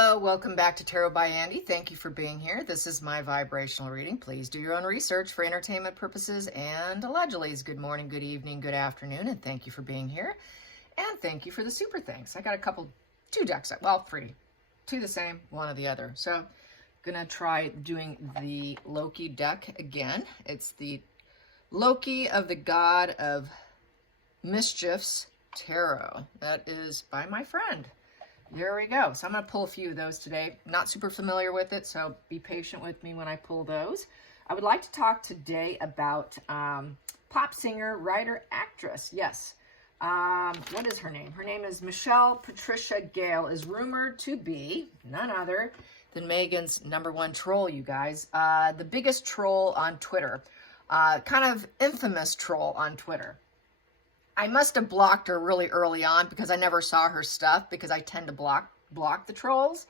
Hello, welcome back to Tarot by Andy. Thank you for being here. This is my vibrational reading. Please do your own research for entertainment purposes and allegedly. Good morning, good evening, good afternoon, and thank you for being here. And thank you for the super thanks. I got two decks, well, three. Two the same, one or the other. So, gonna try doing the Loki deck again. It's the Loki of the God of Mischiefs Tarot. That is by my friend. There we go. So I'm going to pull a few of those today. Not super familiar with it, so be patient with me when I pull those. I would like to talk today about pop singer, writer, actress. Yes. What is her name? Her name is Michelle Patricia Gale, is rumored to be none other than Meghan's #1 troll, you guys. The biggest troll on Twitter. Kind of infamous troll on Twitter. I must have blocked her really early on because I never saw her stuff because I tend to block the trolls.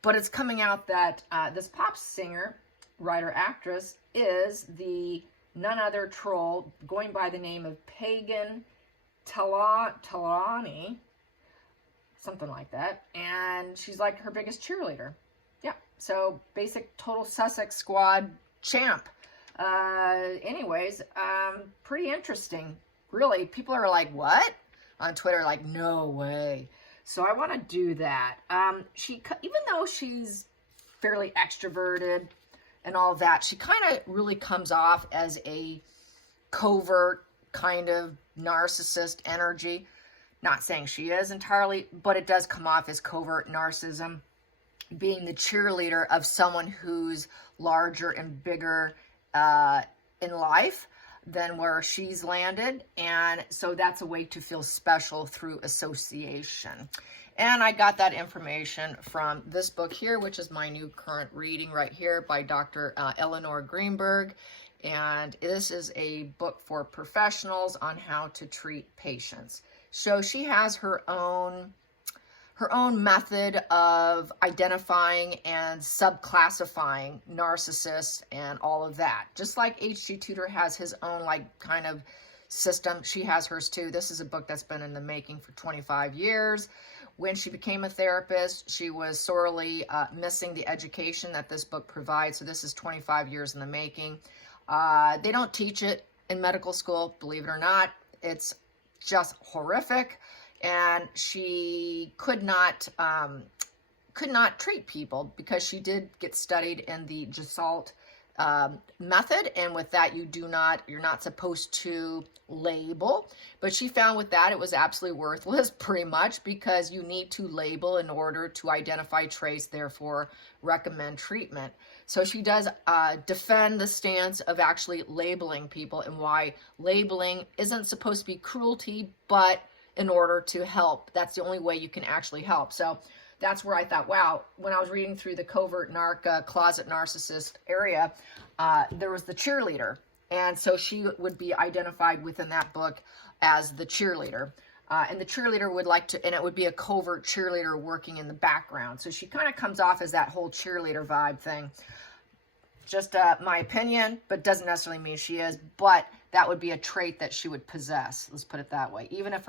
But it's coming out that this pop singer, writer, actress is the none other troll going by the name of Pagan Talani, something like that. And she's like her biggest cheerleader. Yeah, so basic total Sussex squad champ. Anyways, pretty interesting. Really, people are like, what? On Twitter, like, no way. So I want to do that. Even though she's fairly extroverted and all that, she kind of really comes off as a covert kind of narcissist energy. Not saying she is entirely, but it does come off as covert narcissism, being the cheerleader of someone who's larger and bigger in life than where she's landed, and so that's a way to feel special through association. And I got that information from this book here, which is my new current reading right here by Dr. Eleanor Greenberg, and this is a book for professionals on how to treat patients. So she has her own method of identifying and subclassifying narcissists and all of that. Just like H.G. Tudor has his own kind of system, she has hers too. This is a book that's been in the making for 25 years. When she became a therapist, she was sorely missing the education that this book provides. So this is 25 years in the making. They don't teach it in medical school, believe it or not. It's just horrific. And she could not treat people because she did get studied in the Gestalt method, and with that you're not supposed to label. But she found with that it was absolutely worthless, pretty much, because you need to label in order to identify traits, therefore recommend treatment. So she does defend the stance of actually labeling people and why labeling isn't supposed to be cruelty, but in order to help. That's the only way you can actually help. So that's where I thought, wow, when I was reading through the covert closet narcissist area, there was the cheerleader. And so she would be identified within that book as the cheerleader. And the cheerleader would and it would be a covert cheerleader working in the background. So she kind of comes off as that whole cheerleader vibe thing. Just my opinion, but doesn't necessarily mean she is. But that would be a trait that she would possess. Let's put it that way. Even if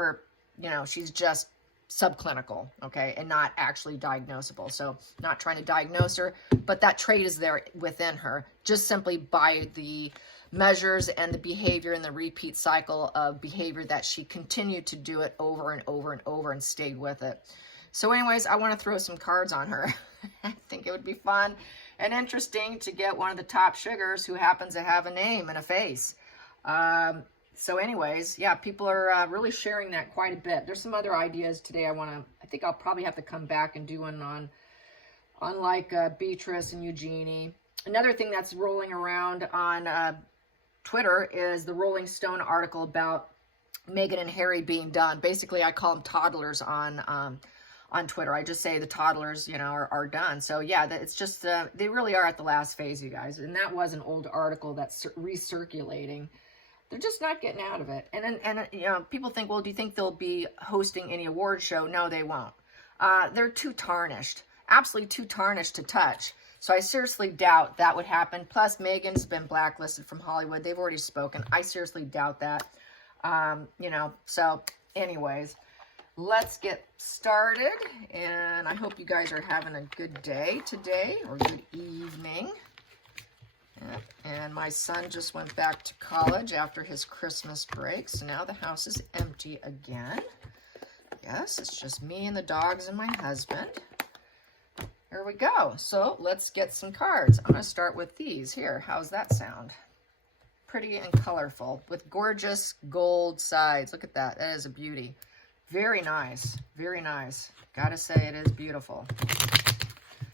she's just subclinical, okay, and not actually diagnosable. So not trying to diagnose her, but that trait is there within her, just simply by the measures and the behavior and the repeat cycle of behavior that she continued to do it over and over and over and stayed with it. So anyways, I want to throw some cards on her. I think it would be fun and interesting to get one of the top sugars who happens to have a name and a face. So anyways, yeah, people are really sharing that quite a bit. There's some other ideas today I think I'll probably have to come back and do one on like Beatrice and Eugenie. Another thing that's rolling around on Twitter is the Rolling Stone article about Meghan and Harry being done. Basically, I call them toddlers on Twitter. I just say the toddlers, are done. So yeah, it's just, they really are at the last phase, you guys. And that was an old article that's recirculating. They're just not getting out of it. And people think, well, do you think they'll be hosting any award show? No, they won't. They're too tarnished, absolutely too tarnished to touch. So I seriously doubt that would happen. Plus, Meghan's been blacklisted from Hollywood. They've already spoken. I seriously doubt that. So anyways, let's get started. And I hope you guys are having a good day today or good evening. And my son just went back to college after his Christmas break, so now the house is empty again. Yes, it's just me and the dogs and my husband. Here we go. So let's get some cards. I'm going to start with these here. How's that sound? Pretty and colorful with gorgeous gold sides. Look at that. That is a beauty. Very nice. Very nice. Gotta say it is beautiful.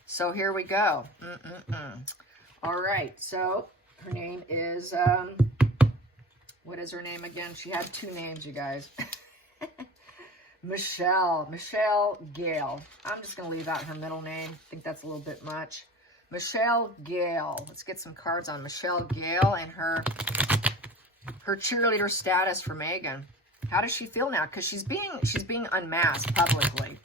So here we go. All right, so her name is, what is her name again? She had two names, you guys. Michelle Gale. I'm just going to leave out her middle name. I think that's a little bit much. Michelle Gale. Let's get some cards on Michelle Gale and her cheerleader status for Meghan. How does she feel now? Because she's being unmasked publicly.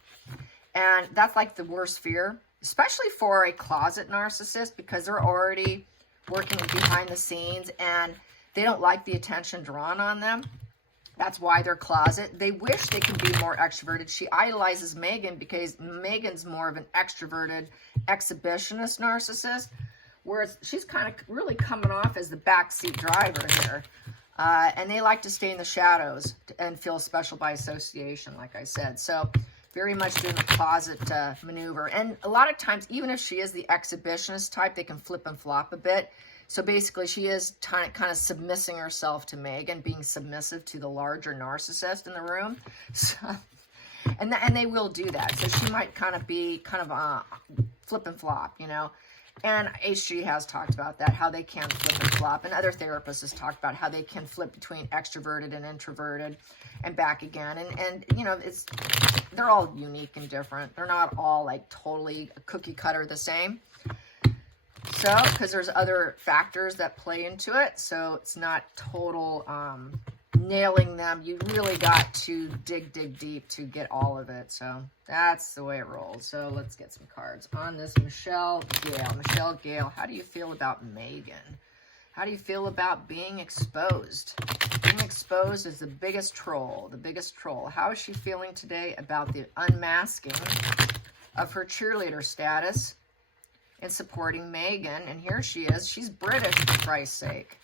And that's like the worst fear, especially for a closet narcissist, because they're already working behind the scenes and they don't like the attention drawn on them. That's why they're closet. They wish they could be more extroverted. She idolizes Meghan because Meghan's more of an extroverted exhibitionist narcissist, whereas she's kind of really coming off as the backseat driver here. And they like to stay in the shadows and feel special by association, like I said. So very much doing the closet maneuver. And a lot of times, even if she is the exhibitionist type, they can flip and flop a bit. So basically, she is kind of submissing herself to Meghan, being submissive to the larger narcissist in the room. So, and they will do that. So she might kind of be flip and flop, you know. And HG has talked about that, how they can flip and flop. And other therapists has talked about how they can flip between extroverted and introverted and back again. And you know, they're all unique and different. They're not all like totally cookie cutter the same. So, because there's other factors that play into it. So it's not total nailing them. You really got to dig deep to get all of it. So that's the way it rolls. So let's get some cards on this Michelle Gale. Michelle Gale, how do you feel about Meghan? How do you feel about being exposed? Being exposed is the biggest troll, How is she feeling today about the unmasking of her cheerleader status and supporting Meghan? And here she is. She's British, for Christ's sake.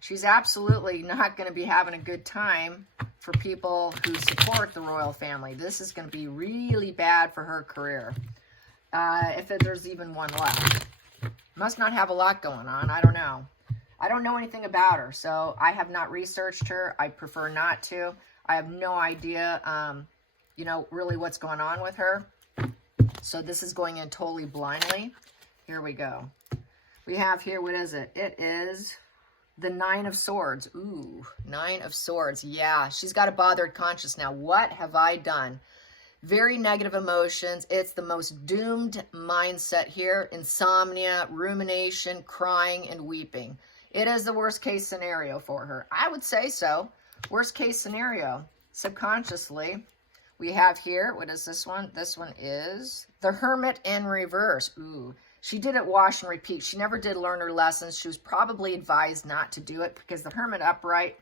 She's absolutely not going to be having a good time for people who support the royal family. This is going to be really bad for her career, if there's even one left. Must not have a lot going on. I don't know. I don't know anything about her, so I have not researched her. I prefer not to. I have no idea, you know, really what's going on with her. So this is going in totally blindly. Here we go. We have here, what is it? It is the Nine of Swords. Ooh, Nine of Swords. Yeah, she's got a bothered conscience now. What have I done? Very negative emotions. It's the most doomed mindset here. Insomnia, rumination, crying, and weeping. It is the worst case scenario for her. I would say so. Worst case scenario. Subconsciously, we have here, what is this one? This one is the Hermit in reverse. Ooh. She did it wash and repeat. She never did learn her lessons. She was probably advised not to do it because the Hermit upright,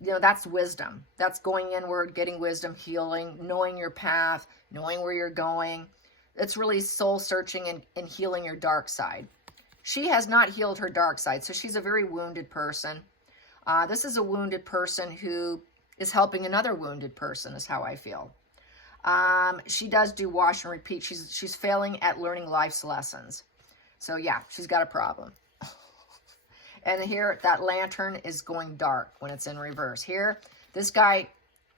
you know, that's wisdom. That's going inward, getting wisdom, healing, knowing your path, knowing where you're going. It's really soul searching and healing your dark side. She has not healed her dark side, so she's a very wounded person. This is a wounded person who is helping another wounded person, is how I feel. She does do wash and repeat. She's failing at learning life's lessons. So yeah, she's got a problem. And here, that lantern is going dark when it's in reverse. Here, this guy,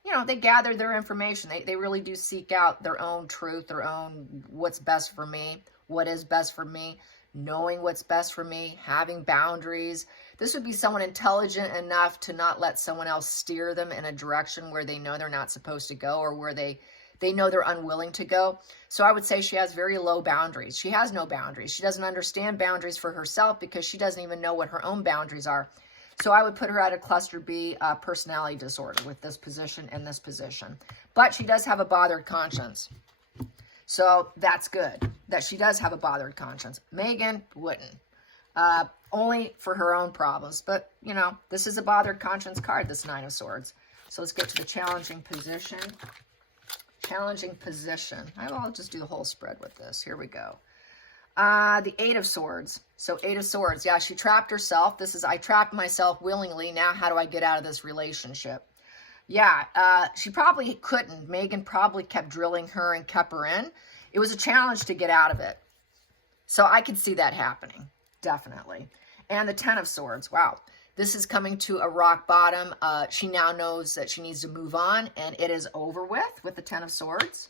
you know, they gather their information. They really do seek out their own truth, their own what's best for me, what is best for me, knowing what's best for me, having boundaries. This would be someone intelligent enough to not let someone else steer them in a direction where they know they're not supposed to go or where they know they're unwilling to go. So I would say she has very low boundaries. She has no boundaries. She doesn't understand boundaries for herself because she doesn't even know what her own boundaries are. So I would put her at a cluster B personality disorder with this position and this position. But she does have a bothered conscience. So that's good that she does have a bothered conscience. Meghan wouldn't. Only for her own problems. But, you know, this is a bothered conscience card, this Nine of Swords. So let's get to the challenging position Challenging position. I'll just do the whole spread with this. Here we go. The Eight of Swords. So Eight of Swords. Yeah, she trapped herself. This is, I trapped myself willingly. Now how do I get out of this relationship? Yeah, she probably couldn't. Meghan probably kept drilling her and kept her in. It was a challenge to get out of it. So I could see that happening. Definitely. And the Ten of Swords. Wow. This is coming to a rock bottom. She now knows that she needs to move on, and it is over with the Ten of Swords.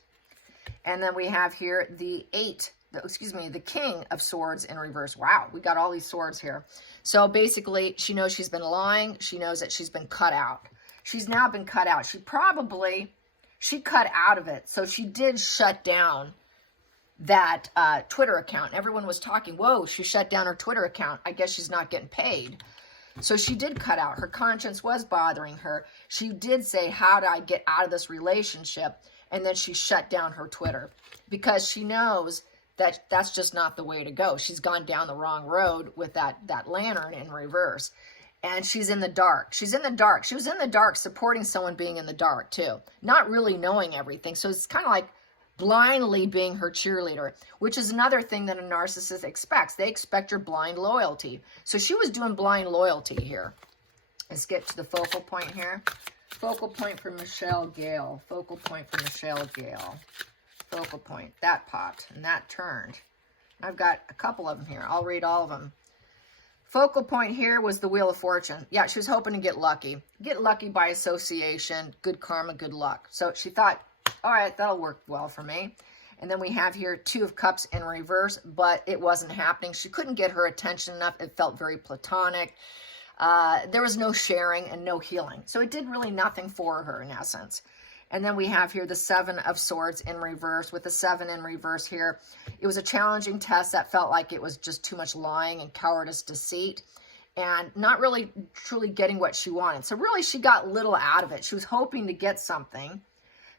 And then we have here the the King of Swords in reverse. Wow, we got all these swords here. So basically, she knows she's been lying. She knows that she's been cut out. She's now been cut out. She cut out of it. So she did shut down that Twitter account. Everyone was talking, whoa, she shut down her Twitter account. I guess she's not getting paid. So she did cut out. Her conscience was bothering her. She did say, how do I get out of this relationship? And then she shut down her Twitter because she knows that that's just not the way to go. She's gone down the wrong road with that lantern in reverse. And she's in the dark. She's in the dark. She was in the dark supporting someone being in the dark too. Not really knowing everything. So it's kind of like blindly being her cheerleader, which is another thing that a narcissist expects. They expect your blind loyalty. So she was doing blind loyalty here. Let's get to the focal point here. Focal point for Michelle Gale. Focal point for Michelle Gale. Focal point. That popped and that turned. I've got a couple of them here. I'll read all of them. Focal point here was the Wheel of Fortune. Yeah, she was hoping to get lucky. Get lucky by association. Good karma, good luck. So she thought, all right, that'll work well for me. And then we have here Two of Cups in reverse, but it wasn't happening. She couldn't get her attention enough. It felt very platonic. There was no sharing and no healing. So it did really nothing for her in essence. And then we have here the Seven of Swords in reverse. With the Seven in reverse here, it was a challenging test that felt like it was just too much lying and cowardice, deceit, and not really truly getting what she wanted. So really she got little out of it. She was hoping to get something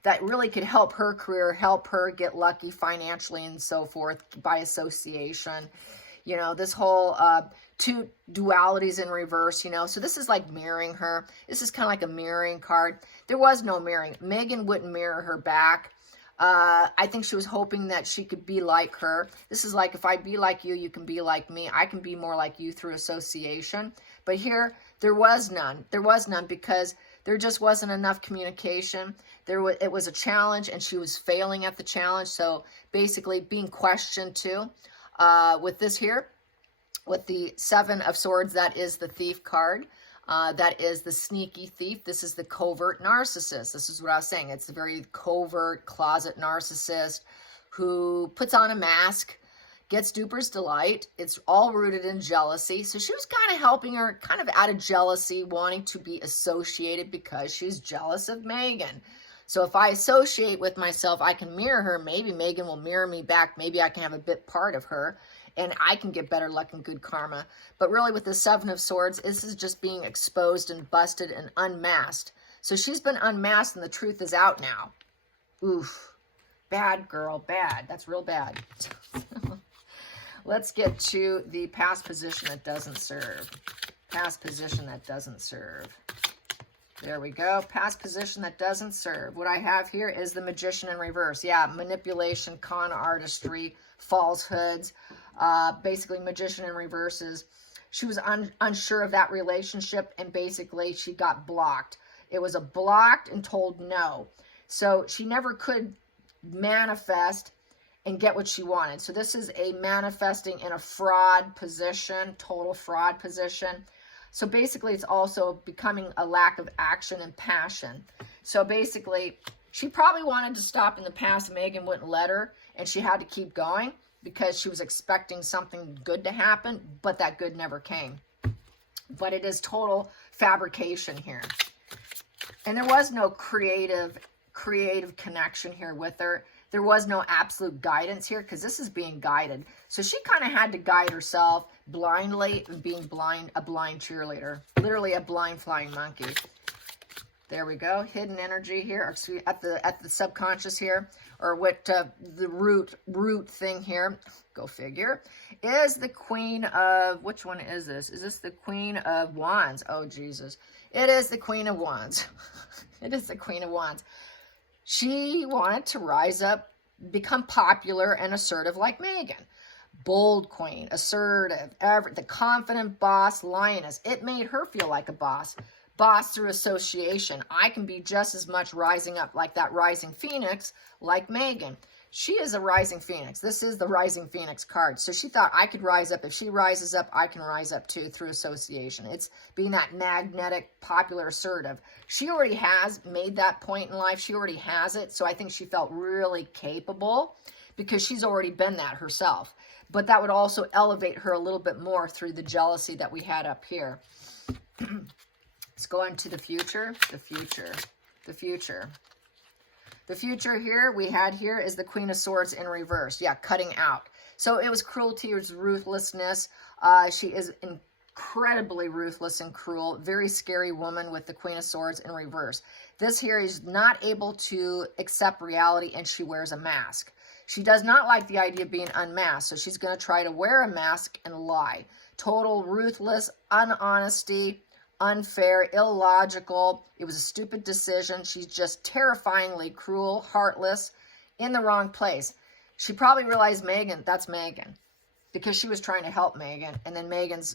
that really could help her career, help her get lucky financially and so forth by association. You know, this whole two dualities in reverse, you know. So this is like mirroring her. This is kind of like a mirroring card. There was no mirroring. Meghan wouldn't mirror her back. I think she was hoping that she could be like her. This is like, if I be like you, you can be like me. I can be more like you through association. But here, there was none. There was none because there just wasn't enough communication. It was a challenge, and she was failing at the challenge. So basically being questioned too. With this here, with the Seven of Swords, that is the Thief card. That is the sneaky thief. This is the covert narcissist. This is what I was saying. It's a very covert closet narcissist who puts on a mask, gets duper's delight. It's all rooted in jealousy. So she was kind of helping her kind of out of jealousy, wanting to be associated because she's jealous of Meghan. So if I associate with myself, I can mirror her. Maybe Meghan will mirror me back. Maybe I can have a bit part of her, and I can get better luck and good karma. But really with the Seven of Swords, this is just being exposed and busted and unmasked. So she's been unmasked, and the truth is out now. Oof. Bad, girl. Bad. That's real bad. Let's get to the past position that doesn't serve. Past position that doesn't serve. There we go. Past position that doesn't serve. What I have here is the Magician in reverse. Yeah, manipulation, con artistry, falsehoods. Basically, Magician in reverse is she was unsure of that relationship, and basically she got blocked. It was a blocked and told no. So she never could manifest and get what she wanted. So this is a manifesting in a fraud position, total fraud position. So basically, it's also becoming a lack of action and passion. So basically, she probably wanted to stop in the past. Meghan wouldn't let her, and she had to keep going because she was expecting something good to happen, but that good never came. But it is total fabrication here. And there was no creative connection here with her. There was no absolute guidance here because this is being guided. So she kind of had to guide herself blindly, being blind, a blind cheerleader, literally a blind flying monkey. There we go. Hidden energy here, at the subconscious here, or what the root thing here. Go figure. Is the Queen of, which one is this? Is this the Queen of Wands? Oh Jesus! It is the Queen of Wands. It is the Queen of Wands. She wanted to rise up, become popular and assertive like Meghan. Bold queen, assertive, the confident boss, lioness. It made her feel like a boss. Boss through association. I can be just as much rising up like that rising phoenix, like Meghan. She is a rising phoenix. This is the rising phoenix card. So she thought I could rise up. If she rises up, I can rise up too through association. It's being that magnetic, popular, assertive. She already has made that point in life. She already has it. So I think she felt really capable because she's already been that herself. But that would also elevate her a little bit more through the jealousy that we had up here. Let's go into the future. The future. The future. The future here we had here is the Queen of Swords in reverse. Yeah, cutting out. So it was cruelty, it was ruthlessness. She is incredibly ruthless and cruel. Very scary woman with the Queen of Swords in reverse. This here is not able to accept reality, and she wears a mask. She does not like the idea of being unmasked, so she's going to try to wear a mask and lie. Total ruthless, unhonesty, unfair, illogical. It was a stupid decision. She's just terrifyingly cruel, heartless, in the wrong place. She probably realized Meghan, that's Meghan, because she was trying to help Meghan, and then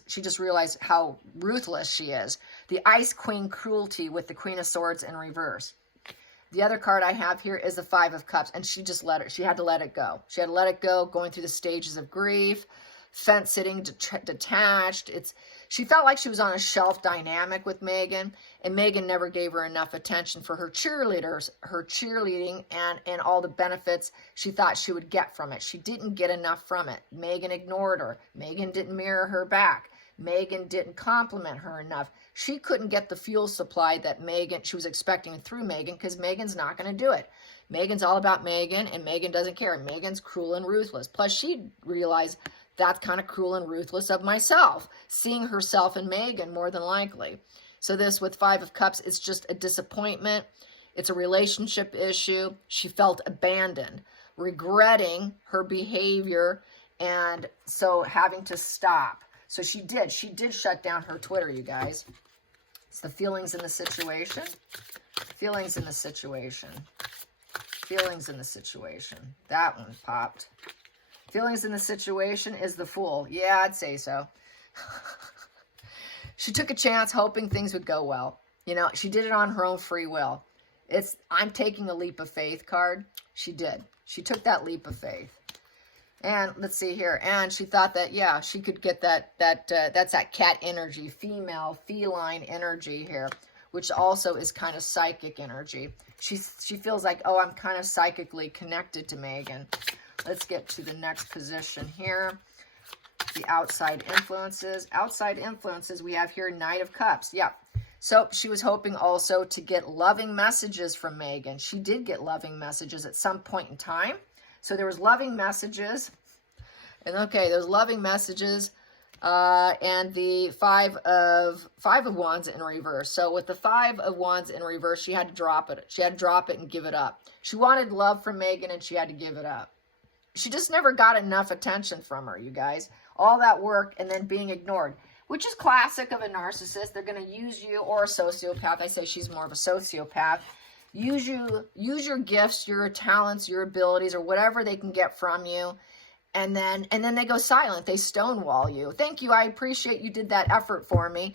she just realized how ruthless she is. The Ice Queen cruelty with the Queen of Swords in reverse. The other card I have here is the Five of Cups, and she had to let it go. She had to let it go, going through the stages of grief, fence-sitting, detached. She felt like she was on a shelf dynamic with Meghan, and Meghan never gave her enough attention for her cheerleaders, her cheerleading, and all the benefits she thought she would get from it. She didn't get enough from it. Meghan ignored her. Meghan didn't mirror her back. Meghan didn't compliment her enough. She couldn't get the fuel supply that she was expecting through Meghan, because Meghan's not going to do it. Meghan's all about Meghan, and Meghan doesn't care. Meghan's cruel and ruthless. Plus, she realized that's kind of cruel and ruthless of myself, seeing herself in Meghan more than likely. So this with Five of Cups, it's just a disappointment. It's a relationship issue. She felt abandoned, regretting her behavior, and so having to stop. So she did shut down her Twitter, you guys. It's the feelings in the situation. Feelings in the situation. Feelings in the situation. That one popped. Feelings in the situation is the Fool. Yeah, I'd say so. She took a chance hoping things would go well. You know, she did it on her own free will. I'm taking a leap of faith card. She did. She took that leap of faith. And let's see here. And she thought that, yeah, she could get that's that cat energy, female, feline energy here, which also is kind of psychic energy. She feels like, oh, I'm kind of psychically connected to Meghan. Let's get to the next position here. The outside influences. Outside influences, we have here Knight of Cups. Yeah. So she was hoping also to get loving messages from Meghan. She did get loving messages at some point in time. So there was loving messages. And okay, those loving messages and the Five of Wands in reverse. So with the Five of Wands in reverse, she had to drop it. She had to drop it and give it up. She wanted love from Meghan, and she had to give it up. She just never got enough attention from her, you guys. All that work and then being ignored, which is classic of a narcissist. They're going to use you, or a sociopath. I say she's more of a sociopath. Use your gifts, your talents, your abilities, or whatever they can get from you. And then they go silent. They stonewall you. Thank you. I appreciate you did that effort for me.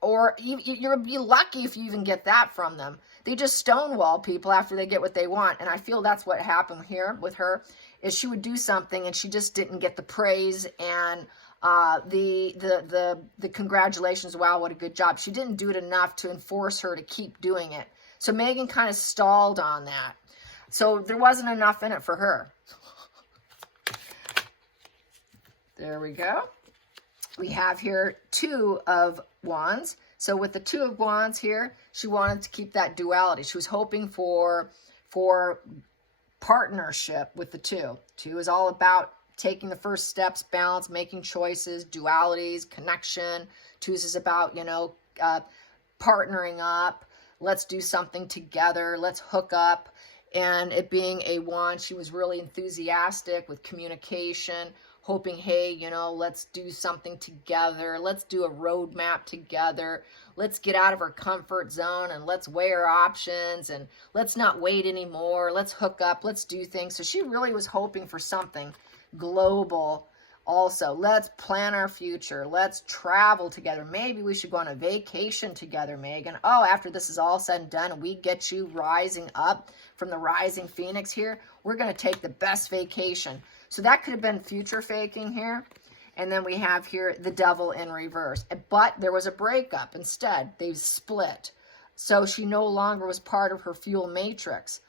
Or you'll be lucky if you even get that from them. They just stonewall people after they get what they want. And I feel that's what happened here with her, is she would do something and she just didn't get the praise and the congratulations. Wow, what a good job. She didn't do it enough to enforce her to keep doing it. So Meghan kind of stalled on that. So there wasn't enough in it for her. There we go. We have here Two of Wands. So with the Two of Wands here, she wanted to keep that duality. She was hoping for partnership with the two. Two is all about taking the first steps, balance, making choices, dualities, connection. Two is about, partnering up. Let's do something together. Let's hook up. And it being a wand, she was really enthusiastic with communication, hoping, hey, you know, let's do something together. Let's do a roadmap together. Let's get out of our comfort zone and let's weigh our options and let's not wait anymore. Let's hook up. Let's do things. So she really was hoping for something global. Also, let's plan our future. Let's travel together. Maybe we should go on a vacation together, Meghan. Oh, after this is all said and done, and we get you rising up from the rising phoenix here, we're going to take the best vacation. So that could have been future faking here. And then we have here the devil in reverse. But there was a breakup instead. They split. So she no longer was part of her fuel matrix.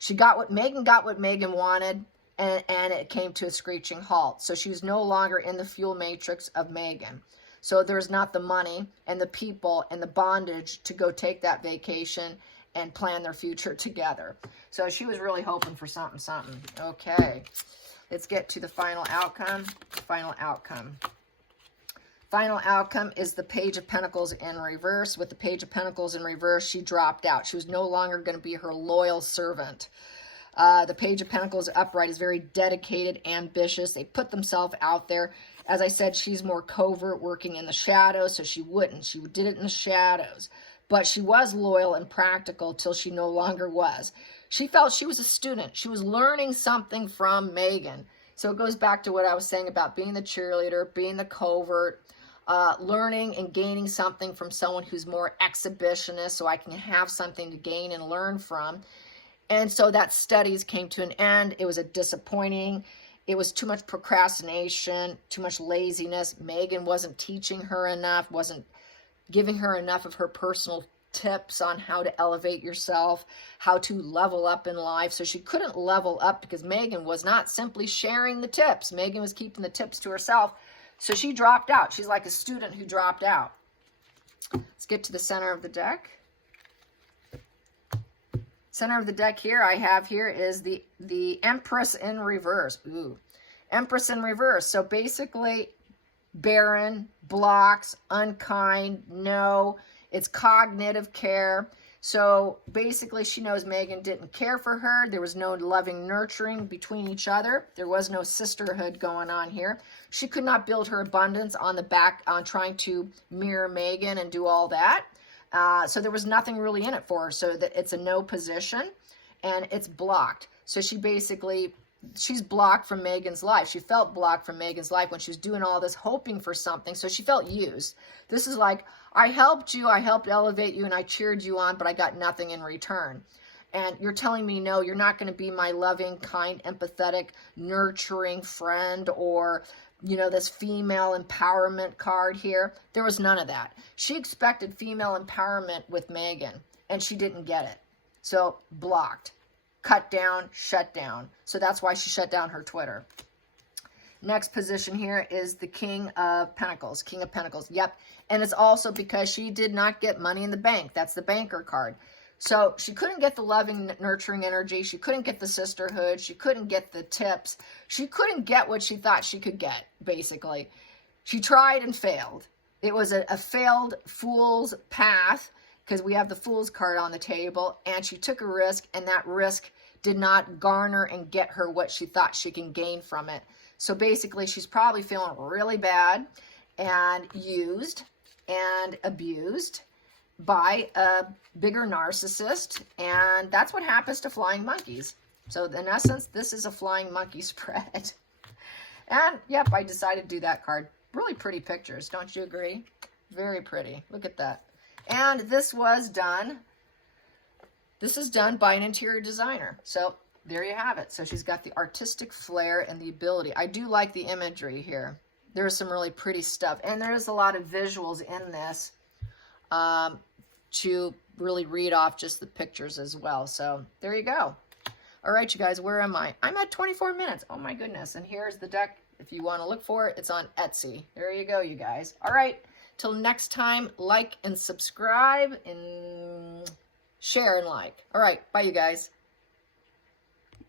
Meghan got what Meghan wanted. And it came to a screeching halt. So she was no longer in the fuel matrix of Meghan. So there's not the money and the people and the bondage to go take that vacation and plan their future together. So she was really hoping for something. Okay, let's get to the final outcome. Final outcome is the Page of Pentacles in reverse. With the Page of Pentacles in reverse, she dropped out. She was no longer going to be her loyal servant. The Page of Pentacles upright is very dedicated, ambitious. They put themselves out there. As I said, she's more covert, working in the shadows, so she wouldn't. She did it in the shadows. But she was loyal and practical till she no longer was. She felt she was a student. She was learning something from Meghan. So it goes back to what I was saying about being the cheerleader, being the covert, learning and gaining something from someone who's more exhibitionist so I can have something to gain and learn from. And so that studies came to an end. It was a disappointing. It was too much procrastination, too much laziness. Meghan wasn't teaching her enough, wasn't giving her enough of her personal tips on how to elevate yourself, how to level up in life. So she couldn't level up because Meghan was not simply sharing the tips. Meghan was keeping the tips to herself. So she dropped out. She's like a student who dropped out. Let's get to the center of the deck. Center of the deck here I have here is the Empress in reverse. Ooh, Empress in reverse. So basically, barren, blocks, unkind, no. It's cognitive care. So basically, she knows Meghan didn't care for her. There was no loving, nurturing between each other. There was no sisterhood going on here. She could not build her abundance on the back on trying to mirror Meghan and do all that. So there was nothing really in it for her. So that it's a no position and it's blocked. So she's blocked from Meghan's life. She felt blocked from Meghan's life when she was doing all this, hoping for something. So she felt used. This is like, I helped you, I helped elevate you, and I cheered you on, but I got nothing in return. And you're telling me, no, you're not going to be my loving, kind, empathetic, nurturing friend, or you know, this female empowerment card here. There was none of that. She expected female empowerment with Meghan, and she didn't get it. So blocked, cut down, shut down. So that's why she shut down her Twitter. Next position here is the King of Pentacles. King of Pentacles, yep. And it's also because she did not get money in the bank. That's the banker card. So she couldn't get the loving, nurturing energy. She couldn't get the sisterhood. She couldn't get the tips. She couldn't get what she thought she could get, basically. She tried and failed. It was a failed fool's path because we have the fool's card on the table. And she took a risk, and that risk did not garner and get her what she thought she can gain from it. So basically, she's probably feeling really bad and used and abused by a bigger narcissist, and that's what happens to flying monkeys. So in essence, this is a flying monkey spread. And yep, I decided to do that card. Really pretty pictures, don't you agree? Very pretty. Look at that. And this was done. This is done by an interior designer. So there you have it. So she's got the artistic flair and the ability. I do like the imagery here. There's some really pretty stuff, and there's a lot of visuals in this. To really read off just the pictures as well. So there you go. All right, you guys, where am I? I'm at 24 minutes. Oh my goodness. And here's the deck. If you want to look for it, it's on Etsy. There you go, you guys. All right. Till next time, like and subscribe and share and like. All right. Bye, you guys.